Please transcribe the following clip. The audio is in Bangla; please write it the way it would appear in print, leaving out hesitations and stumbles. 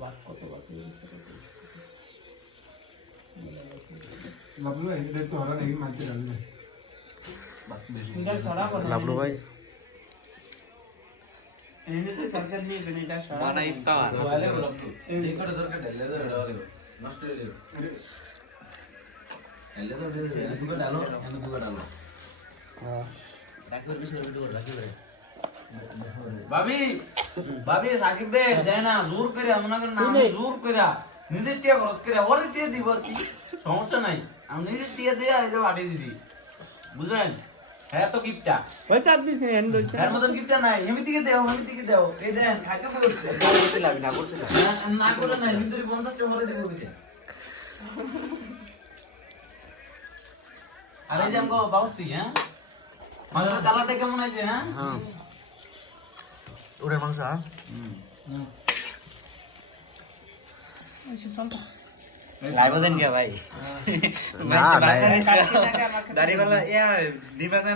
বাদ কত বাকি হয়েছে লাভলু ভাই এটা তো হরা নেই মানতে ডাললে লাভলু ভাই এনে তো তরকারি নিয়ে বেনেটা সারা বানা ইসকা ওয়ালে লাভলু এই করে দরকার ডালে দাও নষ্ট হয়ে যাবে ডালে দাও এই দুটো ডালো এনে দুটো ডালো রাখো কিছু ভিডিও রাখি রে ভাবি ভাবি সাকিব বে দেয় না জোর করে আমনা করে না আমি জোর করে নিজে টিয়া খরচ করে ওরে টিয়া দিব কি সমস্যা নাই আমি নিজে টিয়া দিয়ে এই যে আড়ে দিছি বুঝলেন হ্যাঁ তো গিফটটা ওই চাপ দিছে এন দইছে এর মতন গিফটটা নাই এমনি দিকে দাও এই দেন খাইতে করছে করতে লাগবে না করতে লাগবে না করে নাই ভিতরে 50 টাকা করে দিব কইছে আরে জামগো বাউসি হ্যাঁ মাংসের কালারটা কেমন আছে হ্যাঁ হ্যাঁ ওরের মাংস হ্যাঁ লাইভ দেন কে ভাই না দাড়ি वाला या दिमाग